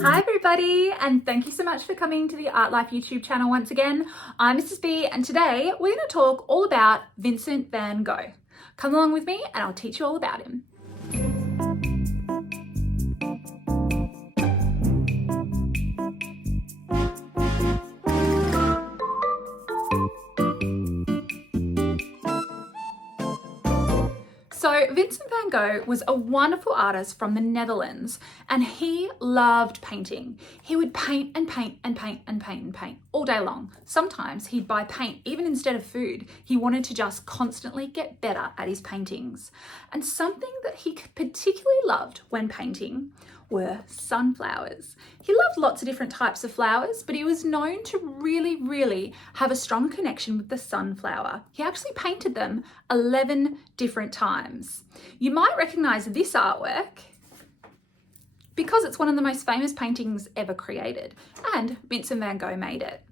Hi everybody, and thank you so much for coming to the Art Life YouTube channel once again. I'm Mrs. B, and today we're going to talk all about Vincent van Gogh. Come along with me and I'll teach you all about him. So Vincent van Gogh was a wonderful artist from the Netherlands, and he loved painting. He would paint and paint and paint and paint and paint all day long. Sometimes he'd buy paint even instead of food. He wanted to just constantly get better at his paintings. And something that he particularly loved when painting were sunflowers. He loved lots of different types of flowers, but he was known to really have a strong connection with the sunflower. He actually painted them 11 different times. You might recognize this artwork because it's one of the most famous paintings ever created, and Vincent van Gogh made it.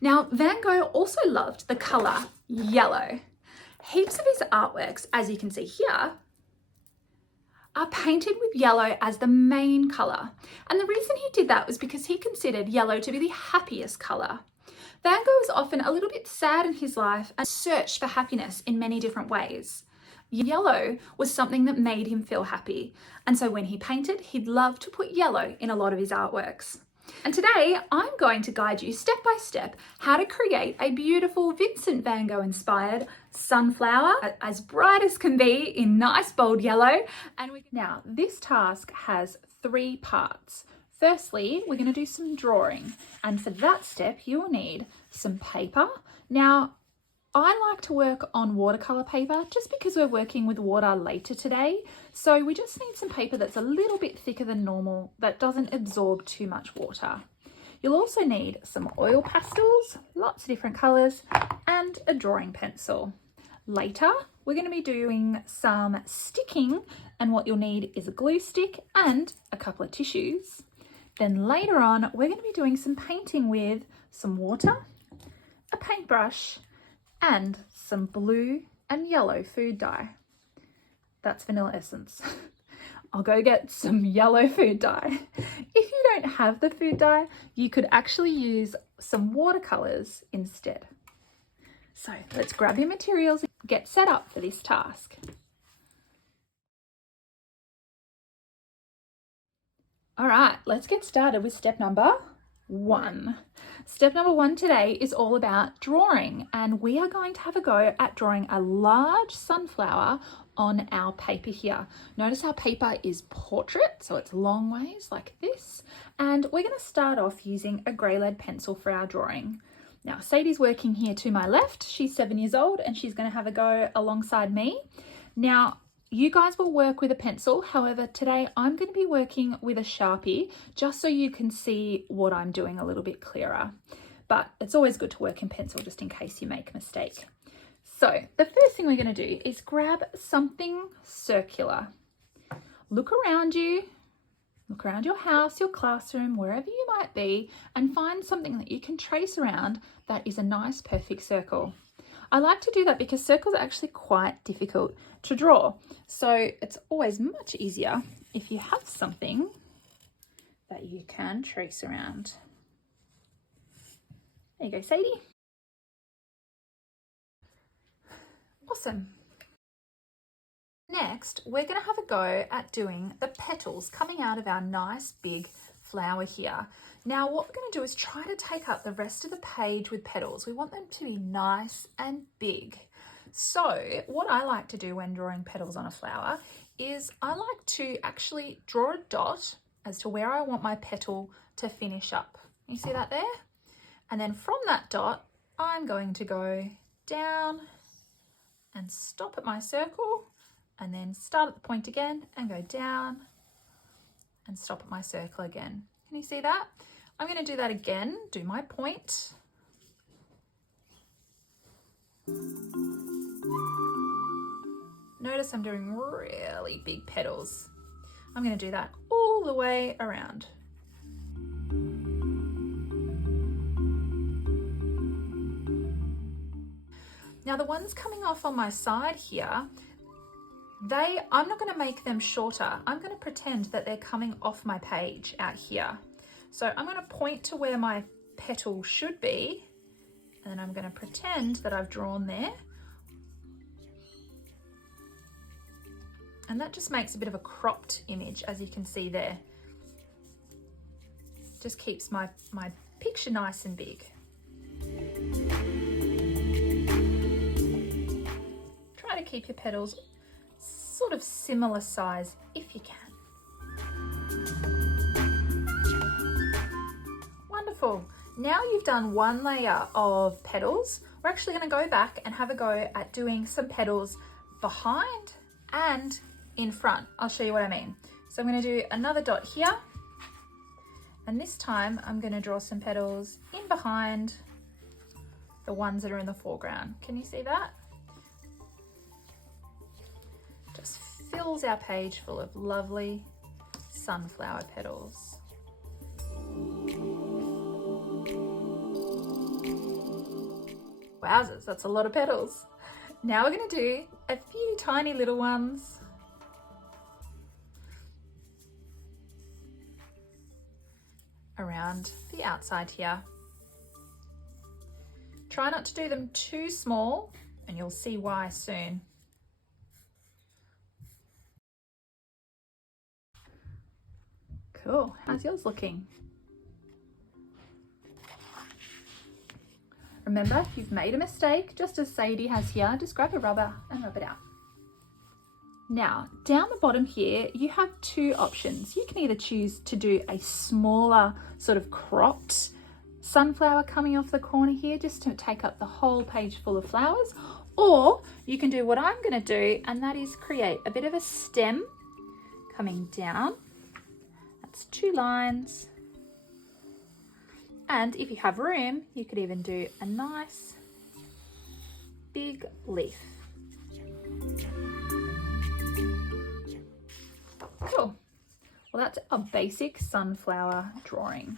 Now, Van Gogh also loved the color yellow. Heaps of his artworks, as you can see here, are painted with yellow as the main colour. And the reason he did that was because he considered yellow to be the happiest colour. Van Gogh was often a little bit sad in his life and searched for happiness in many different ways. Yellow was something that made him feel happy. And so when he painted, he'd love to put yellow in a lot of his artworks. And today I'm going to guide you step by step how to create a beautiful Vincent van Gogh inspired sunflower as bright as can be in nice bold yellow. Now this task has 3 parts. Firstly, we're going to do some drawing, and for that step you will need some paper. Now I like to work on watercolour paper just because we're working with water later today. So we just need some paper that's a little bit thicker than normal, that doesn't absorb too much water. You'll also need some oil pastels, lots of different colours, and a drawing pencil. Later, we're going to be doing some sticking, and what you'll need is a glue stick and a couple of tissues. Then later on, we're going to be doing some painting with some water, a paintbrush, and some blue and yellow food dye. That's vanilla essence. I'll go get some yellow food dye. If you don't have the food dye, you could actually use some watercolours instead. So let's grab your materials and get set up for this task. All right, let's get started with step number 1. Step number 1 today is all about drawing, and we are going to have a go at drawing a large sunflower on our paper here. Notice our paper is portrait, so it's long ways like this, and we're going to start off using a grey lead pencil for our drawing. Now Sadie's working here to my left. She's 7 years old and she's going to have a go alongside me. Now you guys will work with a pencil. However, today I'm going to be working with a Sharpie just so you can see what I'm doing a little bit clearer. But it's always good to work in pencil just in case you make a mistake. So the first thing we're going to do is grab something circular. Look around you, look around your house, your classroom, wherever you might be, and find something that you can trace around that is a nice perfect circle. I like to do that because circles are actually quite difficult to draw. So it's always much easier if you have something that you can trace around. There you go, Sadie. Awesome. Next, we're going to have a go at doing the petals coming out of our nice big flower here. Now what we're going to do is try to take up the rest of the page with petals. We want them to be nice and big. So what I like to do when drawing petals on a flower is I like to actually draw a dot as to where I want my petal to finish up. You see that there? And then from that dot, I'm going to go down and stop at my circle, and then start at the point again and go down and stop at my circle again. Can you see that? I'm going to do that again, do my point. Notice I'm doing really big petals. I'm going to do that all the way around. Now the ones coming off on my side here, I'm not going to make them shorter. I'm going to pretend that they're coming off my page out here. So I'm going to point to where my petal should be, and then I'm going to pretend that I've drawn there. And that just makes a bit of a cropped image, as you can see there. Just keeps my picture nice and big. Try to keep your petals sort of similar size if you can. Wonderful. Now you've done one layer of petals, we're actually going to go back and have a go at doing some petals behind and in front. I'll show you what I mean. So I'm going to do another dot here, and this time I'm going to draw some petals in behind the ones that are in the foreground. Can you see that? Just fills our page full of lovely sunflower petals. Wowzers, that's a lot of petals. Now we're going to do a few tiny little ones. Around the outside here. Try not to do them too small, and you'll see why soon. Cool, how's yours looking? Remember, if you've made a mistake, just as Sadie has here, just grab a rubber and rub it out. Now, down the bottom here, you have two options. You can either choose to do a smaller sort of cropped sunflower coming off the corner here, just to take up the whole page full of flowers, or you can do what I'm going to do, and that is create a bit of a stem coming down. That's 2 lines. And if you have room, you could even do a nice big leaf. Cool. Well, that's a basic sunflower drawing.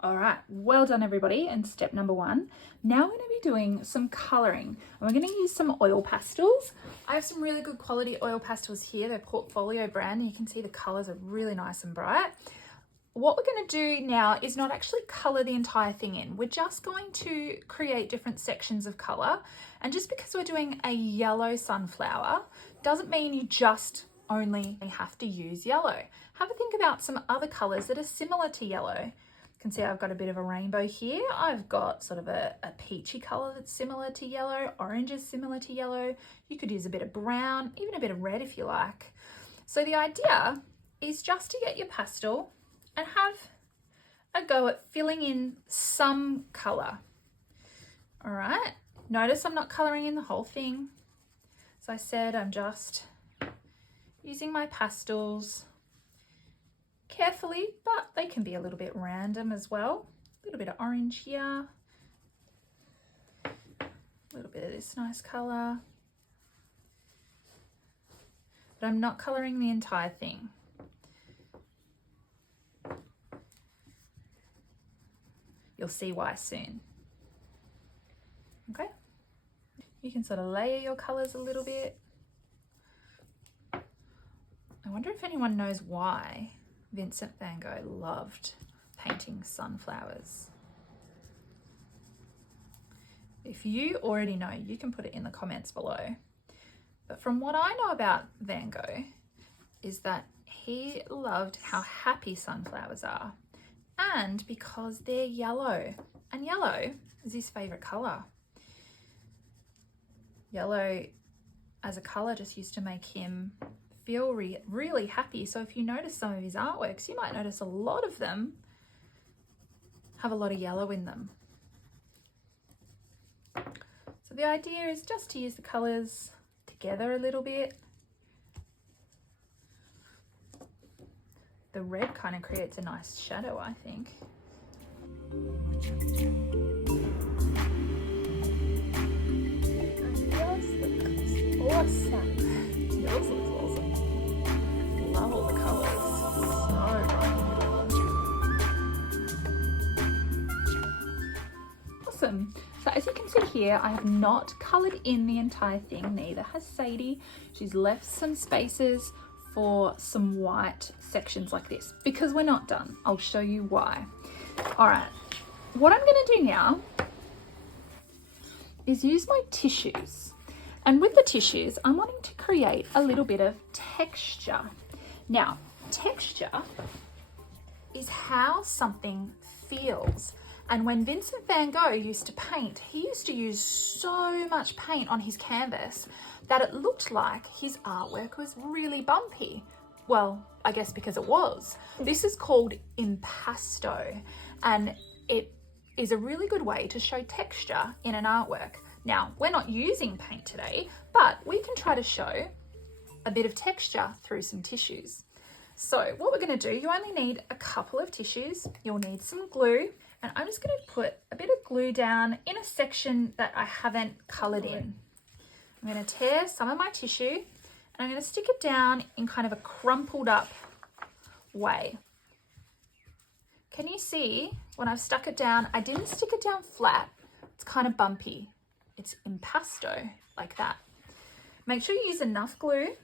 All right, well done everybody. And step number 1. Now we're going to be doing some colouring. And we're going to use some oil pastels. I have some really good quality oil pastels here. They're Portfolio brand. You can see the colours are really nice and bright. What we're going to do now is not actually colour the entire thing in. We're just going to create different sections of colour. And just because we're doing a yellow sunflower doesn't mean you just only have to use yellow. Have a think about some other colours that are similar to yellow. You can see I've got a bit of a rainbow here. I've got sort of a peachy colour that's similar to yellow. Orange is similar to yellow. You could use a bit of brown, even a bit of red if you like. So the idea is just to get your pastel and have a go at filling in some colour. All right, notice I'm not colouring in the whole thing. As I said, I'm just using my pastels carefully, but they can be a little bit random as well. A little bit of orange here, a little bit of this nice colour, but I'm not colouring the entire thing. You'll see why soon. Okay, you can sort of layer your colours a little bit. I wonder if anyone knows why Vincent van Gogh loved painting sunflowers. If you already know, you can put it in the comments below. But from what I know about Van Gogh is that he loved how happy sunflowers are, and because they're yellow, and yellow is his favourite colour. Yellow as a colour just used to make him feel really happy. So if you notice some of his artworks, you might notice a lot of them have a lot of yellow in them. So the idea is just to use the colours together a little bit. The red kind of creates a nice shadow, I think. Yours looks awesome. Yours looks awesome. Love all the colours. So bright. Awesome. So as you can see here, I have not coloured in the entire thing. Neither has Sadie. She's left some spaces for some white sections like this, because we're not done. I'll show you why. All right, what I'm gonna do now is use my tissues. And with the tissues, I'm wanting to create a little bit of texture. Now, texture is how something feels. And when Vincent van Gogh used to paint, he used to use so much paint on his canvas that it looked like his artwork was really bumpy. Well, I guess because it was. This is called impasto, and it is a really good way to show texture in an artwork. Now, we're not using paint today, but we can try to show a bit of texture through some tissues. So what we're going to do, you only need a couple of tissues. You'll need some glue, and I'm just going to put a bit of glue down in a section that I haven't coloured in. I'm going to tear some of my tissue, and I'm going to stick it down in kind of a crumpled up way. Can you see when I've stuck it down, I didn't stick it down flat. It's kind of bumpy. It's impasto, like that. Make sure you use enough glue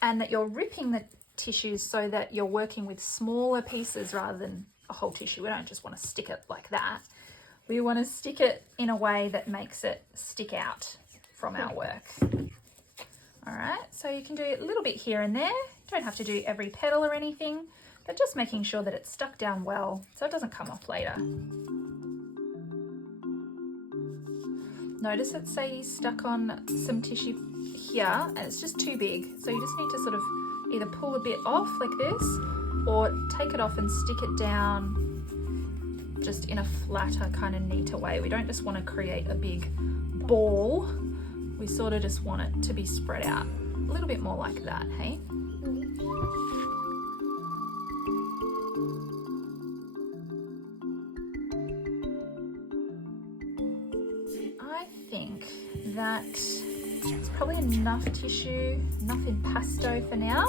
and that you're ripping the tissues so that you're working with smaller pieces rather than a whole tissue. We don't just want to stick it like that. We want to stick it in a way that makes it stick out from our work. All right, so you can do a little bit here and there. You don't have to do every petal or anything, but just making sure that it's stuck down well so it doesn't come off later. Notice that, say you stuck on some tissue here and it's just too big. So you just need to sort of either pull a bit off like this or take it off and stick it down just in a flatter kind of neater way. We don't just want to create a big ball. We sort of just want it to be spread out a little bit more like that, hey? I think that it's probably enough tissue, enough impasto for now.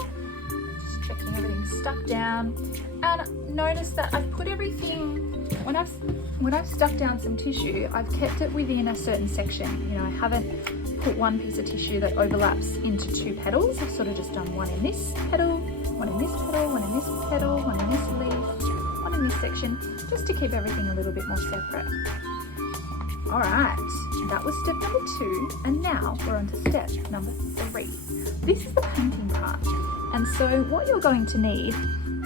Just checking everything's stuck down. And notice that I've put everything, when I've stuck down some tissue, I've kept it within a certain section. You know, I haven't put one piece of tissue that overlaps into two petals. I've sort of just done one in this petal, one in this petal, one in this petal, one in this leaf, one in this section, just to keep everything a little bit more separate. All right, that was step number 2, and now we're on to step number 3. This is the painting part. And so what you're going to need,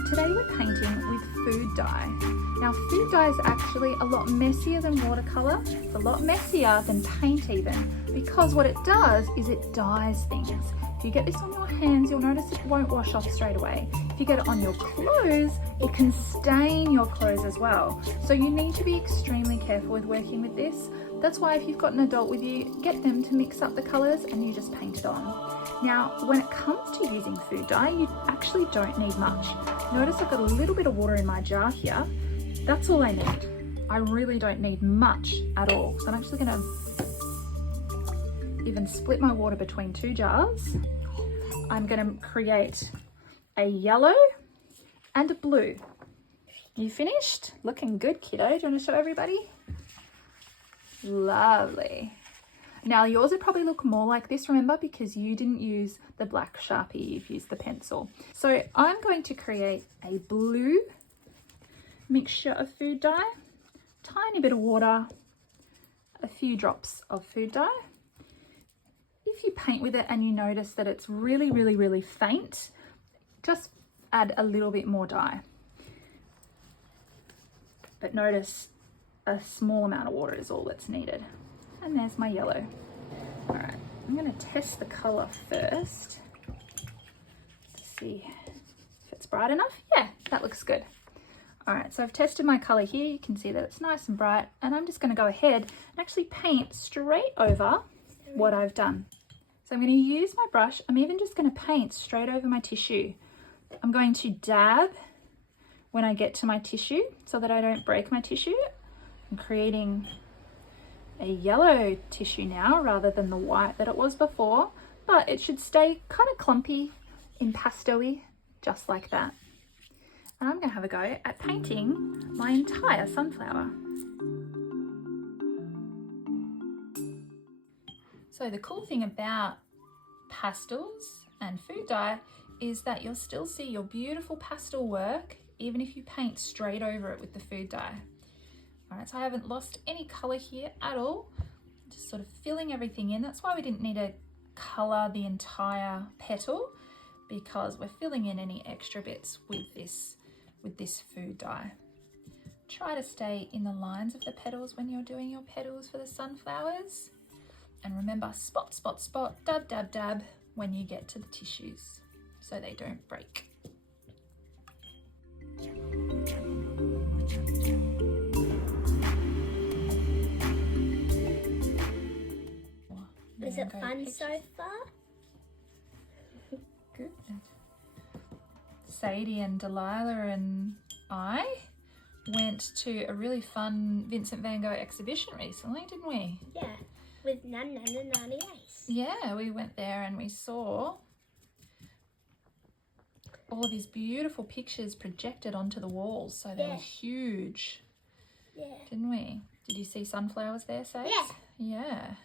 today we're painting with food dye. Now food dye is actually a lot messier than watercolour. It's a lot messier than paint even, because what it does is it dyes things. If you get this on your hands, you'll notice it won't wash off straight away. If you get it on your clothes, it can stain your clothes as well. So you need to be extremely careful with working with this. That's why if you've got an adult with you, get them to mix up the colours and you just paint it on. Now, when it comes to using food dye, you actually don't need much. Notice I've got a little bit of water in my jar here. That's all I need. I really don't need much at all. So I'm actually going to even split my water between 2 jars. I'm going to create a yellow and a blue. You finished? Looking good, kiddo. Do you want to show everybody? Lovely. Now yours would probably look more like this, remember, because you didn't use the black Sharpie, you've used the pencil. So I'm going to create a blue mixture of food dye, tiny bit of water, a few drops of food dye. If you paint with it and you notice that it's really, really, really faint, just add a little bit more dye. But notice a small amount of water is all that's needed. And there's my yellow. All right, I'm gonna test the color first to see if it's bright enough. Yeah, that looks good. All right, so I've tested my color here. You can see that it's nice and bright, and I'm just gonna go ahead and actually paint straight over what I've done. So I'm gonna use my brush. I'm even just gonna paint straight over my tissue. I'm going to dab when I get to my tissue so that I don't break my tissue. I'm creating a yellow tissue now rather than the white that it was before, but it should stay kind of clumpy, impasto-y, just like that. And I'm gonna have a go at painting my entire sunflower. So the cool thing about pastels and food dye is that you'll still see your beautiful pastel work even if you paint straight over it with the food dye. All right, so I haven't lost any color here at all. Just sort of filling everything in. That's why we didn't need to color the entire petal, because we're filling in any extra bits with this food dye. Try to stay in the lines of the petals when you're doing your petals for the sunflowers. And remember, spot, spot, spot, dab, dab, dab when you get to the tissues so they don't break. Is it fun so far? Good. Sadie and Delilah and I went to a really fun Vincent van Gogh exhibition recently, didn't we? Yeah, with Nan and Nanny Ace. Yeah, we went there and we saw all of these beautiful pictures projected onto the walls, so they were huge. Yeah. Didn't we? Did you see sunflowers there, Sage? Yeah. Yeah.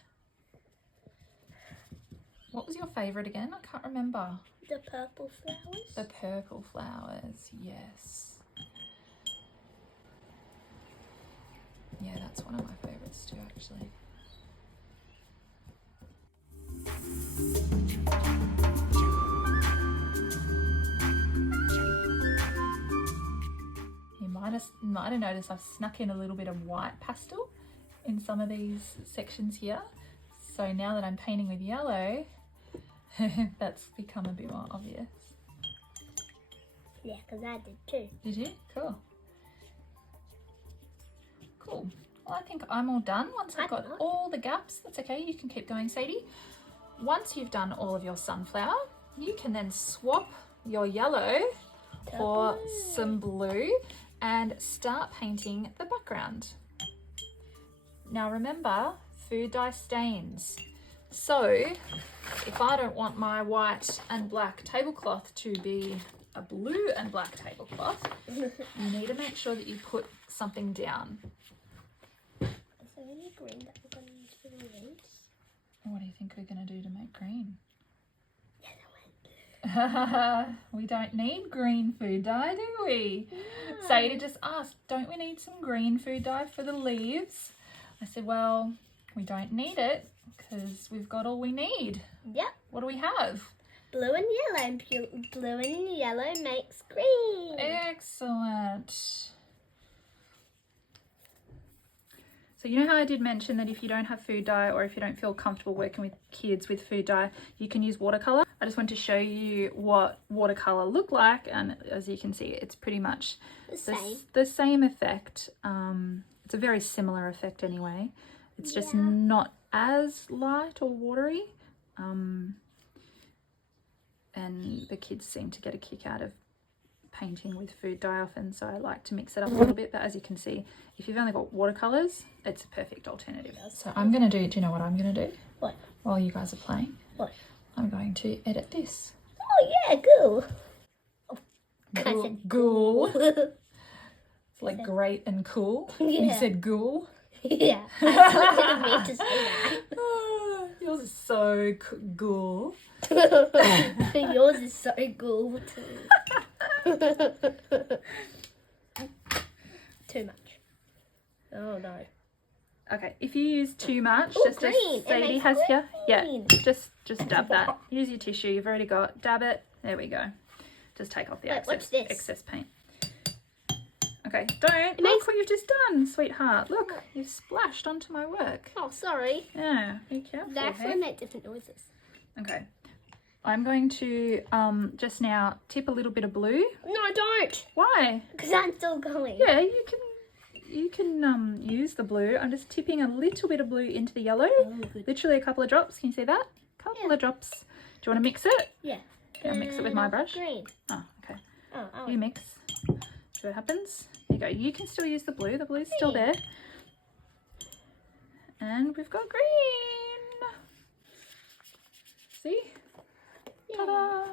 What was your favourite again? I can't remember. The purple flowers. The purple flowers, yes. Yeah, that's one of my favourites too, actually. You might have noticed I've snuck in a little bit of white pastel in some of these sections here. So now that I'm painting with yellow, that's become a bit more obvious. Yeah, because I did too. Did you? Cool. Cool. Well, I think I'm all done. Once I've got all the gaps, that's okay. You can keep going, Sadie. Once you've done all of your sunflower, you can then swap your yellow for some blue and start painting the background. Now remember, food dye stains. So if I don't want my white and black tablecloth to be a blue and black tablecloth, you need to make sure that you put something down. Is there any green that we're going to use for the leaves? What do you think we're going to do to make green? Yellow and blue. We don't need green food dye, do we? No. Sada just asked, don't we need some green food dye for the leaves? I said, well, we don't need it because we've got all we need. Yep. What do we have? Blue and yellow, and blue and yellow makes green. Excellent. So you know how I did mention that if you don't have food dye or if you don't feel comfortable working with kids with food dye, you can use watercolour. I just want to show you what watercolour look like, and as you can see, it's pretty much the same effect. It's a very similar effect anyway. It's just not as light or watery. And the kids seem to get a kick out of painting with food dye often, so I like to mix it up a little bit. But as you can see, if you've only got watercolours, it's a perfect alternative. So I'm going to do you know what I'm going to do? What? While you guys are playing? What? I'm going to edit this. Oh yeah, cool. Oh, Ghoul. Ghoul. It's like great and cool. Yeah. You said ghoul. Yeah, I didn't mean to say that. Oh, yours is so ghoul. Yours is so cool too. Too much. Oh no. Okay, if you use too much, Ooh, just green. as Sadie has here, yeah, green. just dab that. Use your tissue you've already got. Dab it. There we go. Just take off the what's this? excess paint. Okay, don't look what you've just done, sweetheart. Look, you've splashed onto my work. Oh, sorry. Yeah, be careful. They actually make different noises. Okay, I'm going to just now tip a little bit of blue. No, don't. Why? Because I'm still going. Yeah, you can use the blue. I'm just tipping a little bit of blue into the yellow. Oh, good. Literally a couple of drops. Can you see that? Couple of drops. Do you want to mix it? Yeah. I'll mix it with my brush. Green. Oh, okay. Oh, You mix. See what happens? There you go. You can still use the blue. The blue's still there. And we've got green. See? Yeah. Ta-da!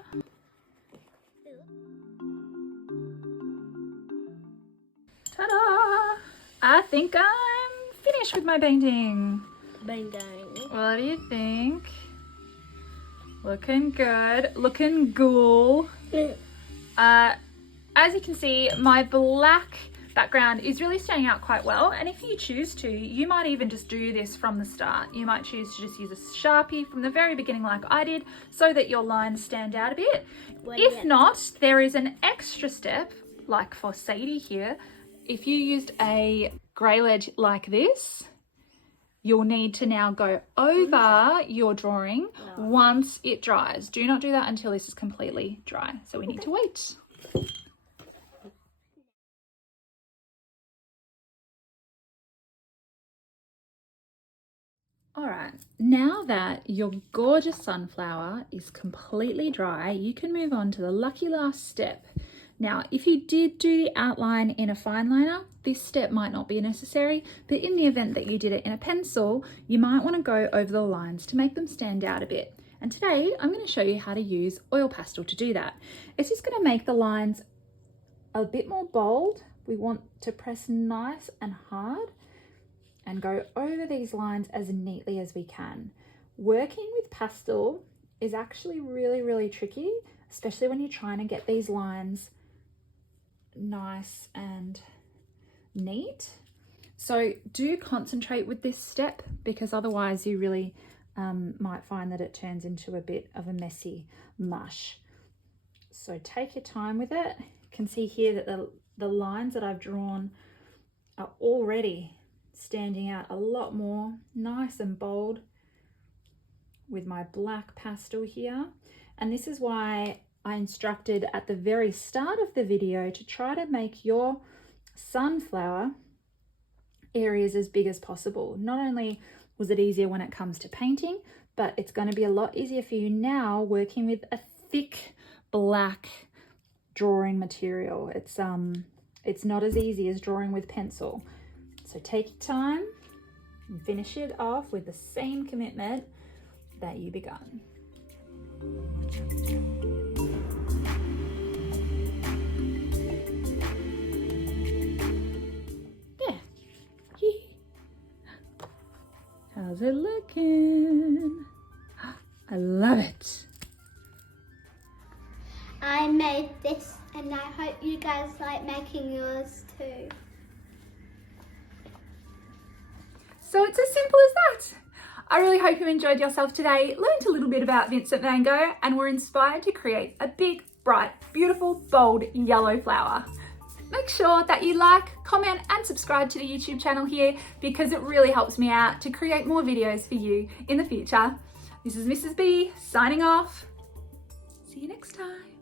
Ta-da! I think I'm finished with my painting. Bang, bang. What do you think? Looking good, looking cool. As you can see, my black background is really standing out quite well, and if you choose to, you might even just do this from the start. You might choose to just use a Sharpie from the very beginning like I did, so that your lines stand out a bit. If not, there is an extra step, like for Sadie here. If you used a grey ledge like this, you'll need to now go over your drawing once it dries. Do not do that until this is completely dry. So we need to wait. All right, now that your gorgeous sunflower is completely dry, you can move on to the lucky last step. Now, if you did do the outline in a fine liner, this step might not be necessary, but in the event that you did it in a pencil, you might want to go over the lines to make them stand out a bit. And today I'm going to show you how to use oil pastel to do that. It's just going to make the lines a bit more bold. We want to press nice and hard and go over these lines as neatly as we can. Working with pastel is actually really, really tricky, especially when you're trying to get these lines nice and neat. So do concentrate with this step, because otherwise you really might find that it turns into a bit of a messy mush. So take your time with it. You can see here that the lines that I've drawn are already standing out a lot more, nice and bold with my black pastel here. And this is why I instructed at the very start of the video to try to make your sunflower areas as big as possible. Not only was it easier when it comes to painting, but it's going to be a lot easier for you now working with a thick black drawing material. It's not as easy as drawing with pencil. So take your time and finish it off with the same commitment that you begun. There. How's it looking? I love it. I made this and I hope you guys like making yours too. So it's as simple as that. I really hope you enjoyed yourself today, learned a little bit about Vincent van Gogh, and were inspired to create a big, bright, beautiful, bold yellow flower. Make sure that you like, comment and subscribe to the YouTube channel here, because it really helps me out to create more videos for you in the future. This is Mrs. B signing off. See you next time.